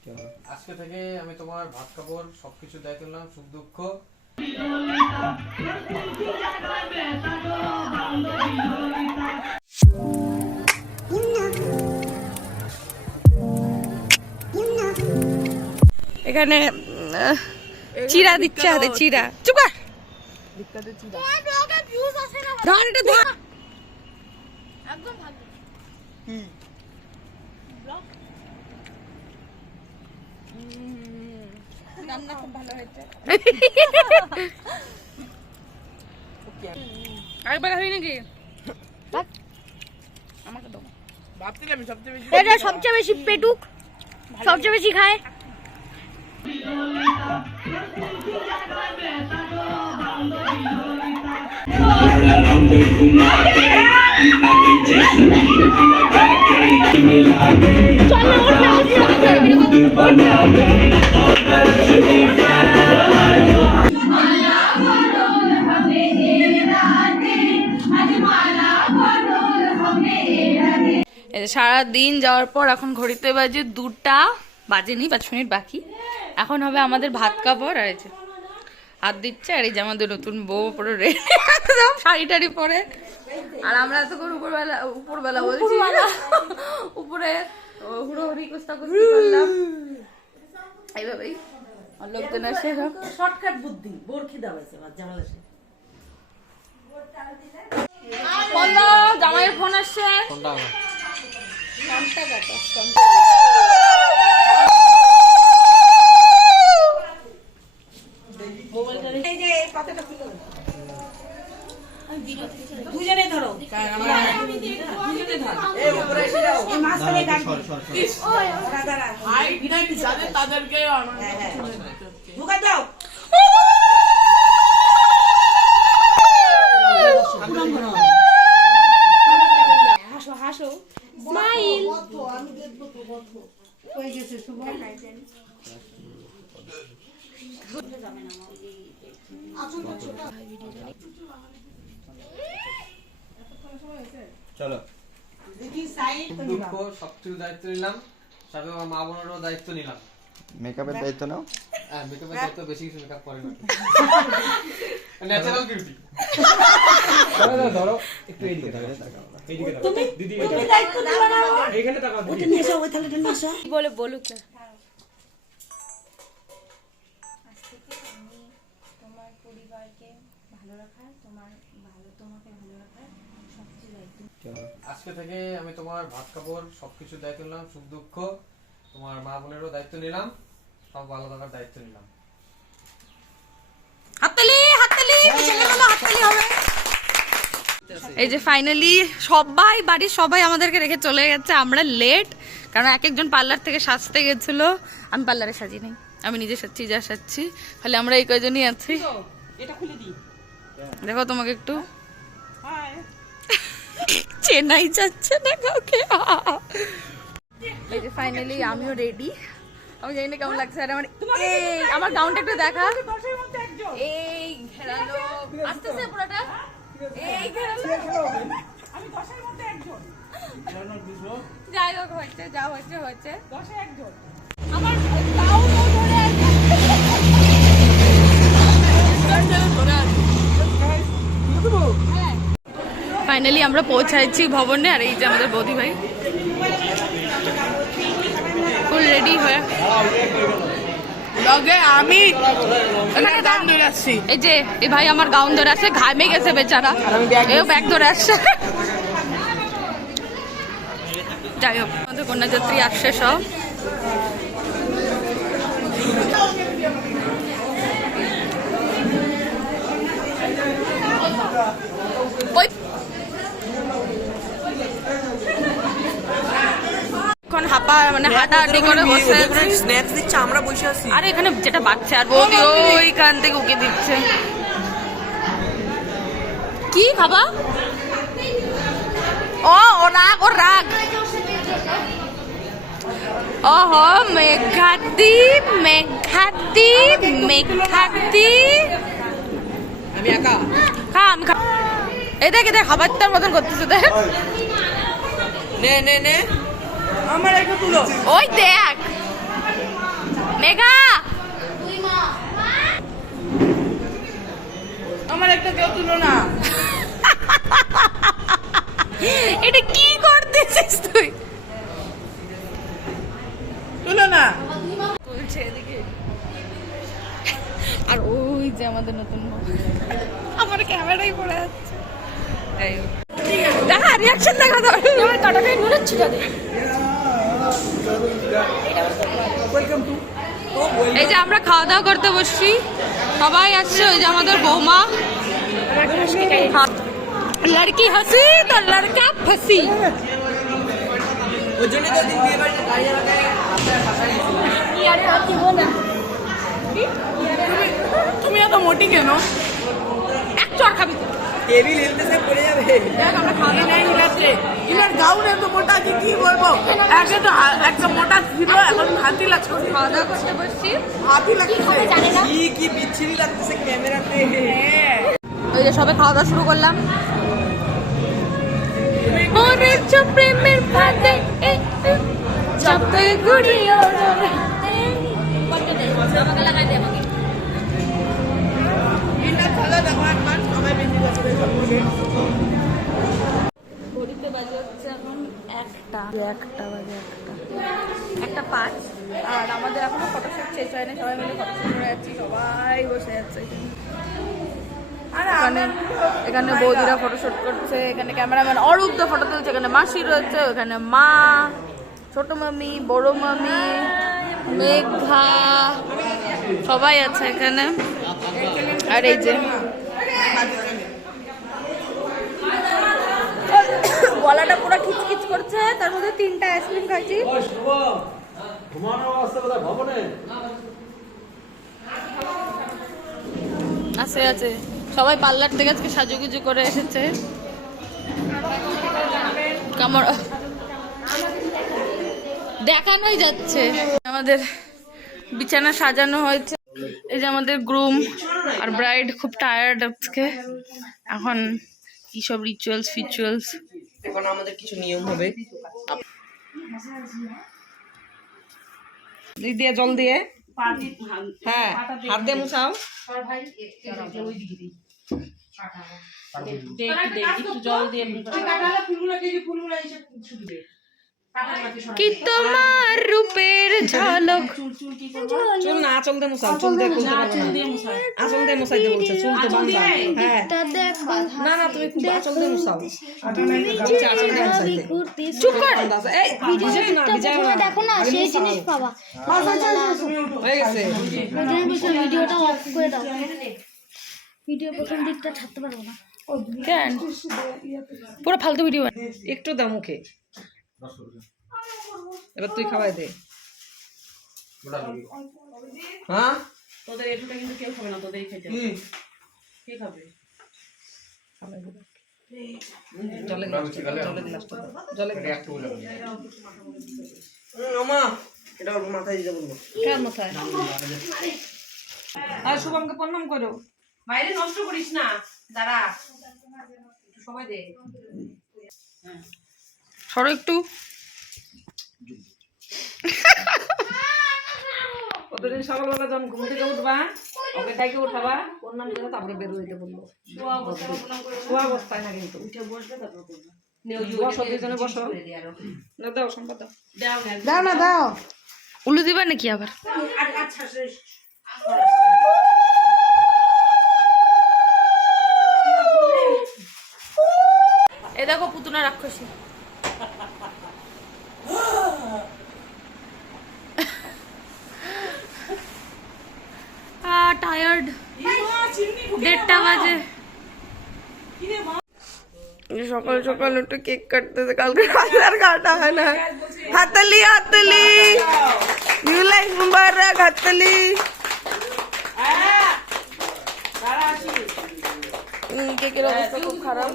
আজকে থেকে আমি তোমার ভাত কাপড় সবকিছু দায়িত্ব নিলাম, সুখ দুঃখ। এখানে চিরা দিচ্ছে হাতে, চিরা। চুপ কর। ধর এটা ধর। একদম ভালো। রান্না খুব ভালো হয়েছে। আরেকবার খাবি নাকি? আমাকে দাও। ভাবছিলাম সবচেয়ে বেশি, এটা সবচেয়ে বেশি পেটুক, সবচেয়ে বেশি খায়। সারা দিন যাওয়ার পর এখন ঘড়িতে বাজে 2টা, বাজেনি 5 মিনিট বাকি। এখন হবে আমাদের ভাত কাপড়। আর এই যে হাত দিচ্ছে, আর এই যে আমাদের নতুন বউ পুরো রেডি একদম শাড়ি টাড়ি পরে। আর আমরা এতক্ষণ উপরবেলা বলছি উপরে হুড়োহুড়ি কুস্তাকুস্তি করলাম এইভাবেই। আর লোকজন আসে শর্টকাট বুদ্ধি, বোরখি দাবাইছে জামাল এসে। বলো, জামাইয়ের ফোন আসছে। কোনটা আমার? ফোনটা কাটো। দুজনে ধরো, তাদেরকে ঢুকা দাও। হাসো হাসো, স্মাইল। আমি দেখবো তো কত হয়ে গেছে। শুভ চলো, দুঃখ সবকিছু দায়িত্ব নিলাম, সাথে আমার মা বোনেরও দায়িত্ব নিলাম। মেকআপের দায়িত্ব নাও। হ্যাঁ, মেকআপের দায়িত্ব বেশি কিছু মেকআপ করে না, ন্যাচারাল বিউটি। ধরো একটু এইদিকে তাকাও, এইদিকে তাকাও দিদি, তুমি দায়িত্ব দিবা না। এইখানে তাকাও ওটা নিয়ে এসো, ওই থালাটা নিয়ে এসো। বলে বলুক না। তোমার পরিবারকে ভালো রাখার, তোমাকে ভালো রাখার সবচেয়ে দায়িত্ব। আজকে থেকে আমি তোমার ভাত কাপড় সবকিছু দায়িত্ব নিলাম, সুখ দুঃখ। তোমার মা বোনেরও দায়িত্ব নিলাম, সব ভালো থাকার দায়িত্ব নিলাম। হাততালি, হাততালি, পিছনে বলো হাততালি হবে। এই যে ফাইনালি সবাই, বাড়ির সবাই আমাদেরকে রেখে চলে গেছে। আমরা লেট, কারণ এক একজন পার্লার থেকে সাজতে গেছিল। আমি পার্লারে সাজি নাই, আমি নিজে সাজছি, যা সাজছি। খালি আমরা এই কয়জনই আছি। এটা খুলে দিই। দেখো তোমাকে একটু চেন্নাই যাচ্ছে না কাউকে। এই যে ফাইনালি আমিও রেডি। আমি জানি না কেমন লাগছে। আর আমার গাউনটা একটু দেখা। এই ঘেরালো আসতেছে পুরোটা, এই ঘেরালো। আমি 10-এর মধ্যে একজন। যাই হোক, হচ্ছে যা হচ্ছে হচ্ছে। 10-এ একজন। আমার গাউন ধরে আছে। ফাইনালি আমরা পৌঁছাইছি ভবনে। আর এই যে আমাদের বৌদি ভাই ফুল রেডি হয়ে। আমি গাউন ধরে আসছি। এই যে এই ভাই আমার গাউন ধরে আসছে, ঘামে গেছে বেচারা, এও ব্যাগ ধরে আসছে। যাই হোক, আমাদের কন্যাযাত্রী আসছে সব। ওই এখন হাঁপা মানে হাঁটাহাঁটি করে বসে স্ন্যাক্স দিচ্ছে, আমরা বসে আছি। আরে এখানে যেটা বাচ্চা, আর বৌদি ওইখান থেকে উকে দিচ্ছে। কি খাবা? ও রাগ, ও রাগ। ওহো, মেঘাদি মেঘাদি মেঘাদি। আমি একা খা, আমি খা। এই দেখ, এদের খাবারটার মতন করতেছে দেখ। নে নে নে, আমার একটা তুলো। ওই দেখ মেঘা আমার একটা কেউ তুলো না। এটা কি করতেছিস তুই? তুলো না তুলছে এদিকে। আর ওই যে আমাদের নতুন বউ। আমার ক্যামেরাই পড়ে যাচ্ছে। যাই হোক, দেখা রিয়াকশন দেখা দাও। আমার কাটাটাই মনে হচ্ছে এই যে আমরা খাওয়া দাওয়া করতে বসছি, সবাই আসছে। ওই যে আমাদের বৌমা, লড়কি হাসি তো লড়কা ফাঁসি। তুমি এত মোটি কেন? এক চড় খাবি তো। টেবিল হিলতেছে পড়ে যাবে। দেখ আমরা খাওয়া নেই হিলাচ্ছে। ইনার গাউন এত মোটা আছে কি বলবো। আগে তো একটা মোটা ছিল, এখন হাতি লাগছে। খাওয়া দাওয়া করতে বসছি, হাতি লাগছে। কি বিচ্ছিরি লাগতেছে ক্যামেরাতে। ওই যে সবে খাওয়া দাওয়া শুরু করলাম। ওরে প্রেমের ফাঁদে চাপে গুড়ি আমাকে লাগাই দে আমাকে। ঘড়িতে বাজে হচ্ছে এখন 1:05 আর আমাদের এখনো ফটোশুট শেষ হয়নি। সবাই মিলে ফটোশুট করে যাচ্ছি, সবাই বসে যাচ্ছে এখানে বৌদিরা ফটোশুট করছে, এখানে ক্যামেরাম্যান অরূপদা ফটো তুলছে, এখানে মাসি রয়েছে, ওখানে মা, ছোট মামি, বড় মামি, মেঘা, সবাই আছে এখানে। আর এই যে গলাটা পুরো খিচখিচ করছে, তার মধ্যে 3টা আইসক্রিম খাইছি। আছে আছে সবাই পার্লার থেকে আজকে সাজুগুজু করে এসেছে। দেখানোই যাচ্ছে। আমাদের বিছানা সাজানো হয়েছে। এই যে আমাদের গ্রুম আর ব্রাইড খুব টায়ার্ড আজকে। এখন কি সব রিচুয়ালস এখন আমাদের কিছু নিয়ম হবে। দিয়ে জল দিয়ে, হ্যাঁ হাত দিয়ে মুছাও। জল দিয়ে কি তোমার রূপের ঝলক। চুল না আঁচল দিয়ে মুছাও। চুল দিয়ে খুলতে পারবো না। আঁচল দিয়ে মুছাইতে বলছে, চুল তো বাঁধা। হ্যাঁ না না তুমি আঁচল দিয়ে মুছাও। আঁচল দিয়ে মুছাইতে। চুপ কর। এই ভিজে না, ভিজে না। দেখো না সেই জিনিস পাবা। হয়ে গেছে। ভিডিওটা অফ করে দাও। ভিডিও প্রথম দিকটা ছাড়তে পারবো না। কেন পুরো ফালতু ভিডিও। একটু দাও মুখে। এবার তুই খাওয়াই দে। হ্যাঁ তোদের এটুটা কিন্তু কেউ খাবে না, তোদেরই খেতে হবে। কে খাবে? জলে আমা এটা ওর মাথায় দিতে বলবো। কার মাথায়? আর শুভমকে প্রণাম করো। বাইরে নষ্ট করিস না, দাঁড়া সবাই দে। সরো একটু। প্রতিদিন সকালবেলা যখন ঘুম থেকে উঠবা, ওকে ডাইকে উঠাবা, প্রণাম করে তারপরে বের হইতে বলবো। শোয়া অবস্থায় না কিন্তু, উঠে বসবে তারপর করবা। বসো দুজনে বসো। দাও সম্পদ দাও। দাও না দাও। উলু দিবা নাকি আবার? এ দেখো পুতুনা রাক্ষসী। টায়ার্ড, 1:30 বাজে। সকাল সকাল উঠে কেক কাটতেছে, কালকে রাত কাটা হয় না। হাততালি হাততালি, নিউ লাইফ মুবারক, হাততালি। কেকের অবস্থা খুব খারাপ।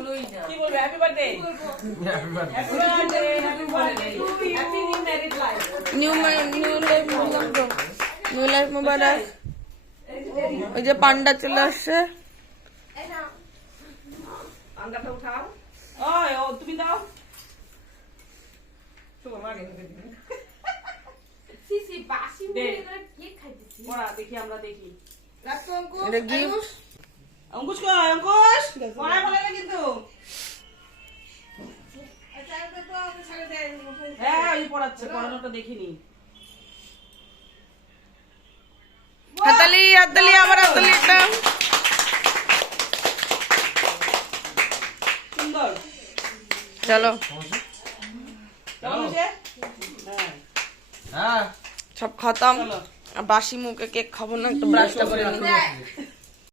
নিউ লাইফ মুবারক। ওই যে পান্ডা চলে আসছে। তুমি দাও। পড়া দেখি আমরা দেখি এটা গিফট। অঙ্কুশ কই অঙ্কুশ পড়া বলে না কিন্তু হ্যাঁ ওই পড়াচ্ছে পড়ানোটা দেখিনি হাতালি হাতালি আবার হাতালি একটা। সুন্দর চলো কেমন হয়েছে হ্যাঁ সব খতম। আর বাসি মুখে কেক খাবো না, একটু ব্রাশটা করে নিই।